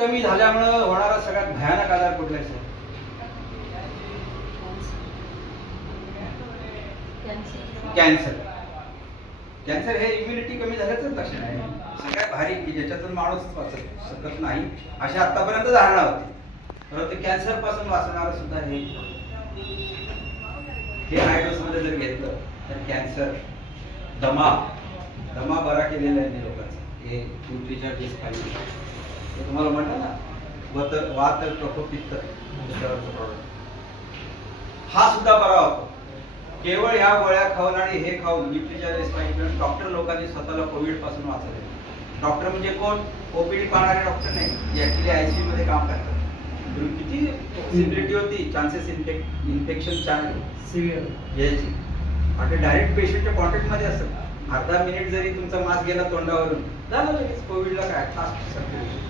कमी झाल्यामुळे होणारा सगळ्यात भयानक आजार कुठला आहे सर? कॅन्सर. कॅन्सर हे इम्युनिटी कमी झाल्याचंच लक्षण आहे. सगळ्यात भारी की ज्याच्यातून माणूसच वाचू शकत नाही अशा आतापर्यंत धारणा होती. परंतु कॅन्सर पासून वाचणारं सुद्धा हे हाय डोस मध्ये जर घेतलं तर कॅन्सर, दमा बरा केलेला आहे लोकांचा. हे न्यूट्रिच्या टेस्ट खाली तुम्हाला म्हटलं ना वात प्रकोपित्त प्रॉब्लेम हा सुद्धा बरा होतो केवळ ह्या गोळ्या खाऊन आणि हे खाऊन. न्यूट्रिच्या टेस्ट खाली डॉक्टर लोकांनी स्वतःला कोविड पासून वाचवले. डॉक्टर म्हणजे कोण? ओपीडी पाहणारे डॉक्टर नाही, जे ऍक्च्युली आयसीयू मध्ये काम करतात. किती सिव्हिरिटी होती, चान्सेस इन्फेक्शन सिव्हिअर यायची. आणि डायरेक्ट पेशंटच्या कॉन्टॅक्ट मध्ये असत. अर्धा मिनिट जरी तुमचा मास्क गेला तोंडावरून झालं लगेच कोविडला काय फास्ट सर्क्युलेशन.